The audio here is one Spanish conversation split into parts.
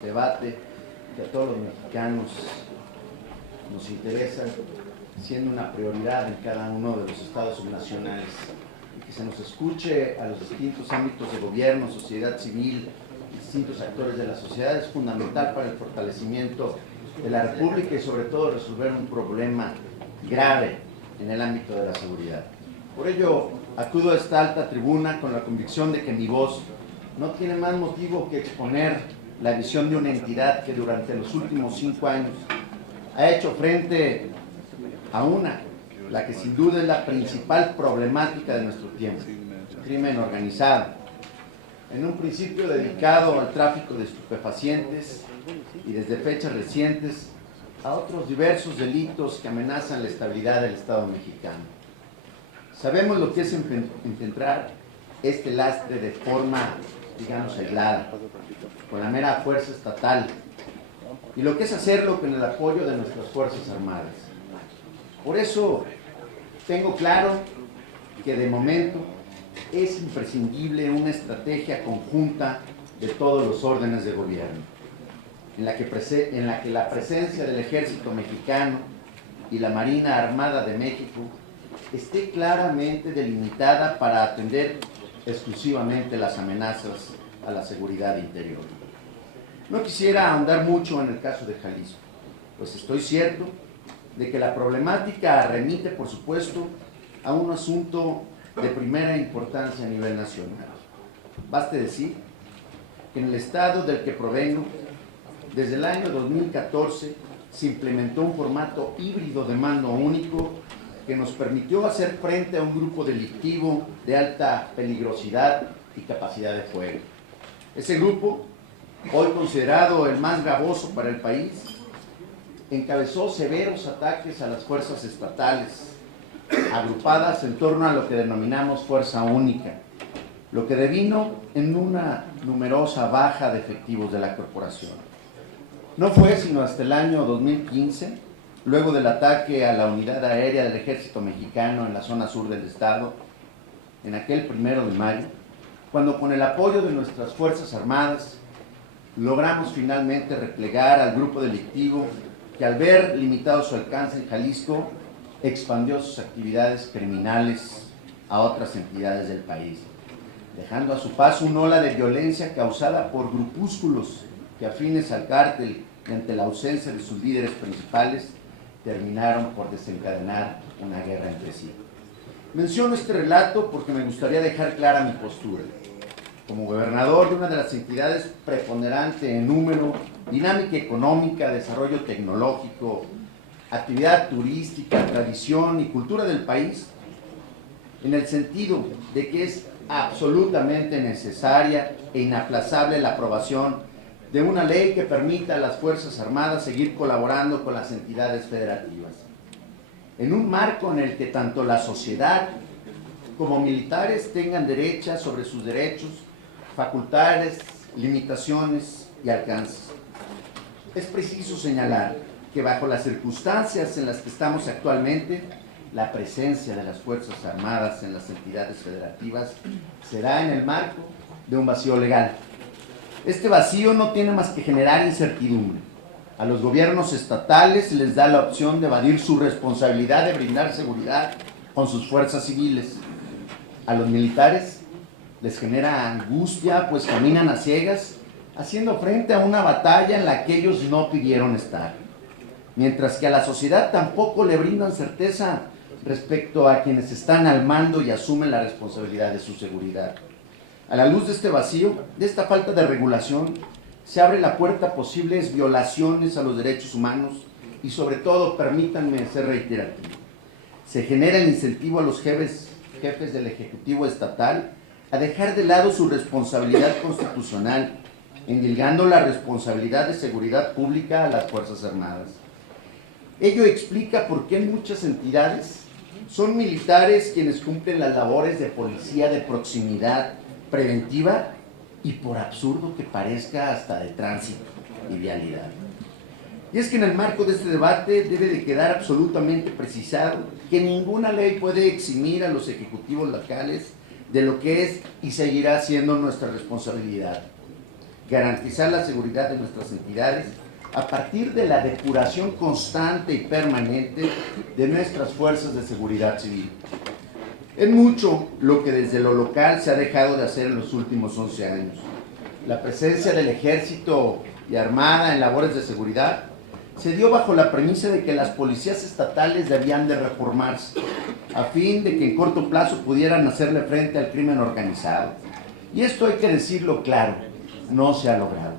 Debate que a todos los mexicanos nos interesa, siendo una prioridad en cada uno de los estados subnacionales, y que se nos escuche a los distintos ámbitos de gobierno, sociedad civil, distintos actores de la sociedad, es fundamental para el fortalecimiento de la República y sobre todo resolver un problema grave en el ámbito de la seguridad. Por ello, acudo a esta alta tribuna con la convicción de que mi voz no tiene más motivo que exponer la visión de una entidad que durante los últimos 5 años ha hecho frente a la que sin duda es la principal problemática de nuestro tiempo: el crimen organizado. En un principio dedicado al tráfico de estupefacientes y desde fechas recientes a otros diversos delitos que amenazan la estabilidad del Estado mexicano. Sabemos lo que es enfrentar este lastre de forma, digamos, aislada, con la mera fuerza estatal, y lo que es hacerlo con el apoyo de nuestras Fuerzas Armadas. Por eso tengo claro que de momento es imprescindible una estrategia conjunta de todos los órdenes de gobierno, en la que la presencia del Ejército Mexicano y la Marina Armada de México esté claramente delimitada para atender exclusivamente las amenazas a la seguridad interior. No quisiera ahondar mucho en el caso de Jalisco, pues estoy cierto de que la problemática remite, por supuesto, a un asunto de primera importancia a nivel nacional. Baste decir que en el estado del que provengo, desde el año 2014 se implementó un formato híbrido de mando único que nos permitió hacer frente a un grupo delictivo de alta peligrosidad y capacidad de fuego. Ese grupo, hoy considerado el más gravoso para el país, encabezó severos ataques a las fuerzas estatales, agrupadas en torno a lo que denominamos Fuerza Única, lo que devino en una numerosa baja de efectivos de la corporación. No fue sino hasta el año 2015, luego del ataque a la unidad aérea del Ejército Mexicano en la zona sur del estado, en aquel 1 de mayo, cuando con el apoyo de nuestras Fuerzas Armadas logramos finalmente replegar al grupo delictivo que, al ver limitado su alcance en Jalisco, expandió sus actividades criminales a otras entidades del país, dejando a su paso una ola de violencia causada por grupúsculos que, afines al cártel y ante la ausencia de sus líderes principales, terminaron por desencadenar una guerra entre sí. Menciono este relato porque me gustaría dejar clara mi postura. Como gobernador de una de las entidades preponderante en número, dinámica económica, desarrollo tecnológico, actividad turística, tradición y cultura del país, en el sentido de que es absolutamente necesaria e inaplazable la aprobación de una ley que permita a las Fuerzas Armadas seguir colaborando con las entidades federativas, en un marco en el que tanto la sociedad como militares tengan derechas sobre sus derechos, facultades, limitaciones y alcances. Es preciso señalar que bajo las circunstancias en las que estamos actualmente, la presencia de las Fuerzas Armadas en las entidades federativas será en el marco de un vacío legal. Este vacío no tiene más que generar incertidumbre. A los gobiernos estatales les da la opción de evadir su responsabilidad de brindar seguridad con sus fuerzas civiles. A los militares les genera angustia, pues caminan a ciegas, haciendo frente a una batalla en la que ellos no pidieron estar. Mientras que a la sociedad tampoco le brindan certeza respecto a quienes están al mando y asumen la responsabilidad de su seguridad. A la luz de este vacío, de esta falta de regulación, se abre la puerta a posibles violaciones a los derechos humanos y, sobre todo, permítanme ser reiterativo, se genera el incentivo a los jefes del Ejecutivo Estatal a dejar de lado su responsabilidad constitucional, endilgando la responsabilidad de seguridad pública a las Fuerzas Armadas. Ello explica por qué en muchas entidades son militares quienes cumplen las labores de policía de proximidad, preventiva y, por absurdo que parezca, hasta de tránsito y vialidad. Y es que en el marco de este debate debe de quedar absolutamente precisado que ninguna ley puede eximir a los ejecutivos locales de lo que es y seguirá siendo nuestra responsabilidad: garantizar la seguridad de nuestras entidades a partir de la depuración constante y permanente de nuestras fuerzas de seguridad civil. Es mucho lo que desde lo local se ha dejado de hacer en los últimos 11 años. La presencia del Ejército y Armada en labores de seguridad se dio bajo la premisa de que las policías estatales debían de reformarse, a fin de que en corto plazo pudieran hacerle frente al crimen organizado. Y esto hay que decirlo claro, no se ha logrado.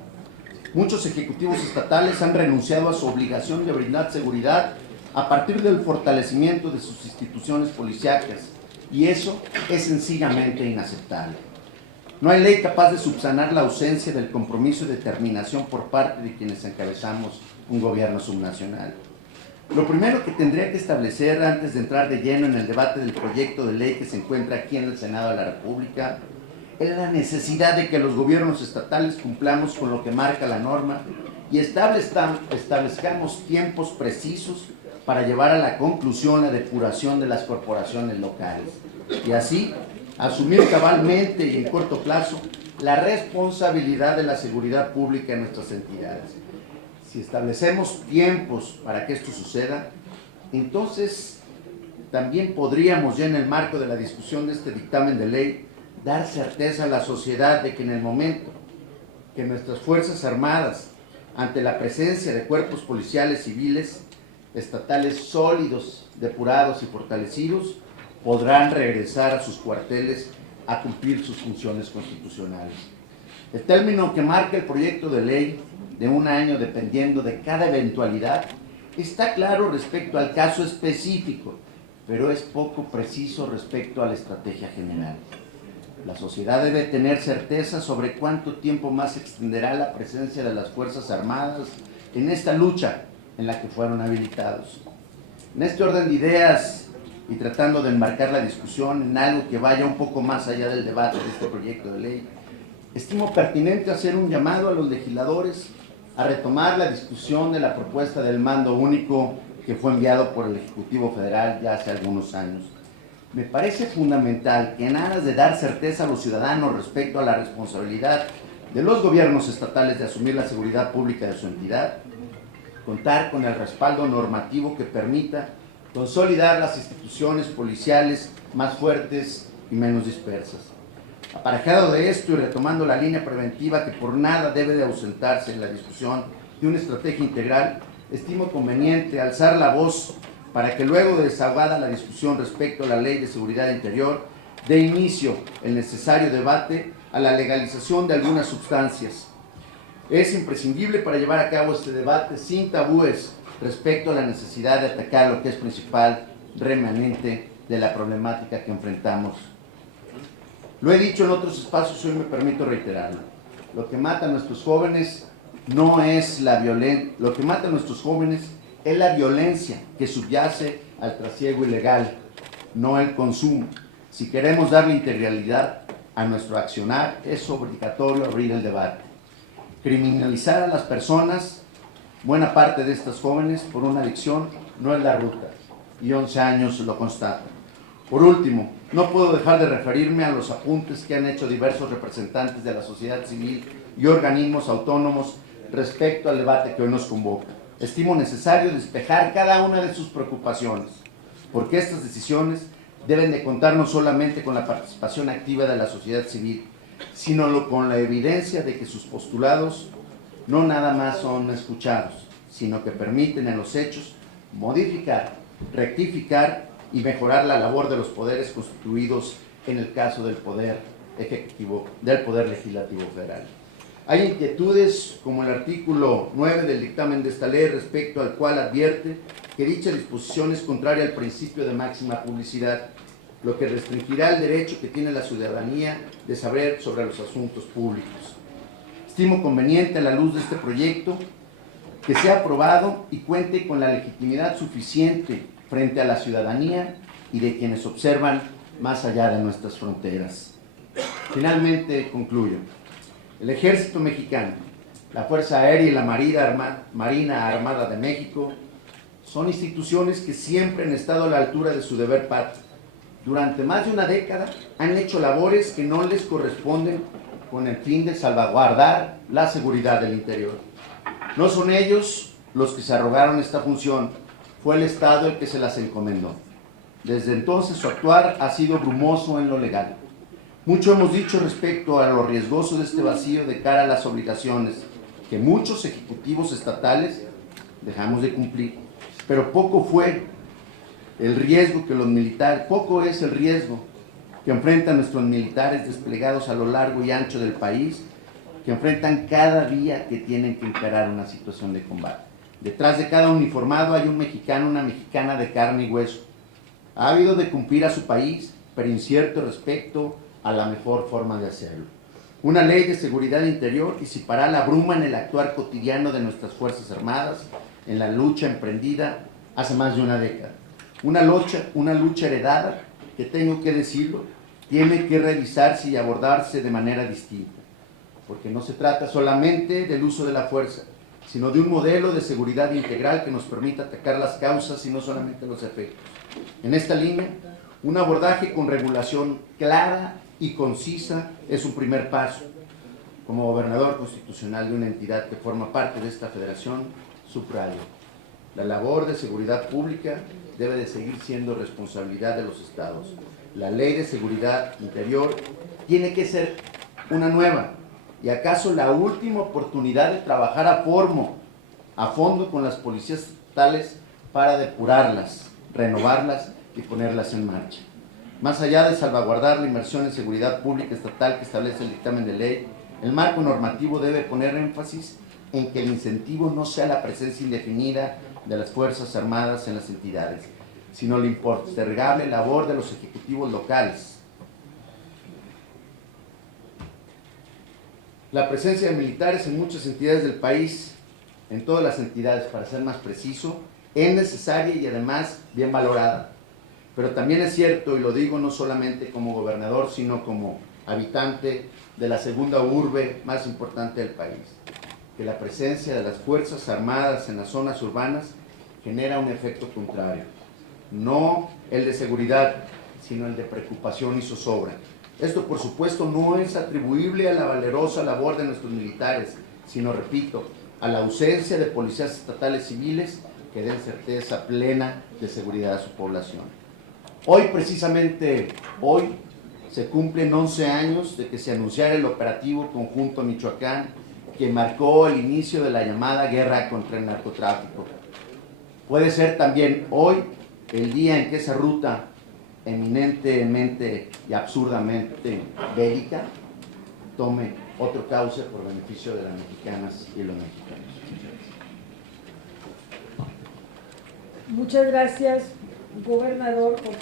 Muchos ejecutivos estatales han renunciado a su obligación de brindar seguridad a partir del fortalecimiento de sus instituciones policíacas, y eso es sencillamente inaceptable. No hay ley capaz de subsanar la ausencia del compromiso y determinación por parte de quienes encabezamos un gobierno subnacional. Lo primero que tendría que establecer antes de entrar de lleno en el debate del proyecto de ley que se encuentra aquí en el Senado de la República es la necesidad de que los gobiernos estatales cumplamos con lo que marca la norma y establezcamos tiempos precisos para llevar a la conclusión la depuración de las corporaciones locales y así asumir cabalmente y en corto plazo la responsabilidad de la seguridad pública en nuestras entidades. Si establecemos tiempos para que esto suceda, entonces también podríamos, ya en el marco de la discusión de este dictamen de ley, dar certeza a la sociedad de que en el momento que nuestras Fuerzas Armadas, ante la presencia de cuerpos policiales civiles, estatales sólidos, depurados y fortalecidos, podrán regresar a sus cuarteles a cumplir sus funciones constitucionales. El término que marca el proyecto de ley de 1 año dependiendo de cada eventualidad está claro respecto al caso específico, pero es poco preciso respecto a la estrategia general. La sociedad debe tener certeza sobre cuánto tiempo más se extenderá la presencia de las Fuerzas Armadas en esta lucha en la que fueron habilitados. En este orden de ideas y tratando de enmarcar la discusión en algo que vaya un poco más allá del debate de este proyecto de ley, estimo pertinente hacer un llamado a los legisladores a retomar la discusión de la propuesta del mando único que fue enviado por el Ejecutivo Federal ya hace algunos años. Me parece fundamental que en aras de dar certeza a los ciudadanos respecto a la responsabilidad de los gobiernos estatales de asumir la seguridad pública de su entidad, contar con el respaldo normativo que permita consolidar las instituciones policiales más fuertes y menos dispersas. Aparejado de esto y retomando la línea preventiva que por nada debe de ausentarse en la discusión de una estrategia integral, estimo conveniente alzar la voz para que luego de desahogada la discusión respecto a la Ley de Seguridad Interior, dé inicio el necesario debate a la legalización de algunas sustancias. Es imprescindible para llevar a cabo este debate sin tabúes respecto a la necesidad de atacar lo que es principal remanente de la problemática que enfrentamos. Lo he dicho en otros espacios, hoy me permito reiterarlo. Lo que mata a nuestros jóvenes no es la violencia, lo que mata a nuestros jóvenes es la violencia que subyace al trasiego ilegal, no el consumo. Si queremos darle integralidad a nuestro accionar, es obligatorio abrir el debate. Criminalizar a las personas, buena parte de estas jóvenes, por una adicción, no es la ruta, y 11 años lo constatan. Por último, no puedo dejar de referirme a los apuntes que han hecho diversos representantes de la sociedad civil y organismos autónomos respecto al debate que hoy nos convoca. Estimo necesario despejar cada una de sus preocupaciones, porque estas decisiones deben de contar no solamente con la participación activa de la sociedad civil, sino con la evidencia de que sus postulados no nada más son escuchados, sino que permiten en los hechos modificar, rectificar y mejorar la labor de los poderes constituidos en el caso del Poder Ejecutivo, del Poder Legislativo Federal. Hay inquietudes como el artículo 9 del dictamen de esta ley respecto al cual advierte que dicha disposición es contraria al principio de máxima publicidad, lo que restringirá el derecho que tiene la ciudadanía de saber sobre los asuntos públicos. Estimo conveniente a la luz de este proyecto que sea aprobado y cuente con la legitimidad suficiente frente a la ciudadanía y de quienes observan más allá de nuestras fronteras. Finalmente concluyo. El Ejército Mexicano, la Fuerza Aérea y la Marina Armada de México son instituciones que siempre han estado a la altura de su deber patrio. Durante más de una década han hecho labores que no les corresponden con el fin de salvaguardar la seguridad del interior. No son ellos los que se arrogaron esta función, fue el Estado el que se las encomendó. Desde entonces su actuar ha sido brumoso en lo legal. Mucho hemos dicho respecto a lo riesgoso de este vacío de cara a las obligaciones que muchos ejecutivos estatales dejamos de cumplir, pero poco fue el riesgo que los militares, poco es el riesgo que enfrentan nuestros militares desplegados a lo largo y ancho del país, que enfrentan cada día que tienen que encarar una situación de combate. Detrás de cada uniformado hay un mexicano, una mexicana de carne y hueso. Ha habido de cumplir a su país, pero incierto respecto a la mejor forma de hacerlo. Una ley de seguridad interior disipará la bruma en el actuar cotidiano de nuestras Fuerzas Armadas, en la lucha emprendida hace más de una década. Una lucha heredada que, tengo que decirlo, tiene que revisarse y abordarse de manera distinta, porque no se trata solamente del uso de la fuerza, sino de un modelo de seguridad integral que nos permita atacar las causas y no solamente los efectos. En esta línea, un abordaje con regulación clara y concisa es un primer paso. Como gobernador constitucional de una entidad que forma parte de esta federación, subrayo: la labor de seguridad pública debe de seguir siendo responsabilidad de los estados. La ley de seguridad interior tiene que ser una nueva, y acaso la última oportunidad de trabajar a fondo con las policías estatales para depurarlas, renovarlas y ponerlas en marcha. Más allá de salvaguardar la inversión en seguridad pública estatal que establece el dictamen de ley, el marco normativo debe poner énfasis en que el incentivo no sea la presencia indefinida de las Fuerzas Armadas en las entidades, sino la impostergable labor de los ejecutivos locales. La presencia de militares en muchas entidades del país, en todas las entidades, para ser más preciso, es necesaria y además bien valorada. Pero también es cierto, y lo digo no solamente como gobernador, sino como habitante de la segunda urbe más importante del país, que la presencia de las Fuerzas Armadas en las zonas urbanas genera un efecto contrario. No el de seguridad, sino el de preocupación y zozobra. Esto, por supuesto, no es atribuible a la valerosa labor de nuestros militares, sino, repito, a la ausencia de policías estatales civiles que den certeza plena de seguridad a su población. Hoy, precisamente hoy, se cumplen 11 años de que se anunciara el operativo conjunto Michoacán, que marcó el inicio de la llamada guerra contra el narcotráfico. Puede ser también hoy el día en que esa ruta eminentemente y absurdamente bélica tome otro cauce por beneficio de las mexicanas y los mexicanos. Muchas gracias, gobernador.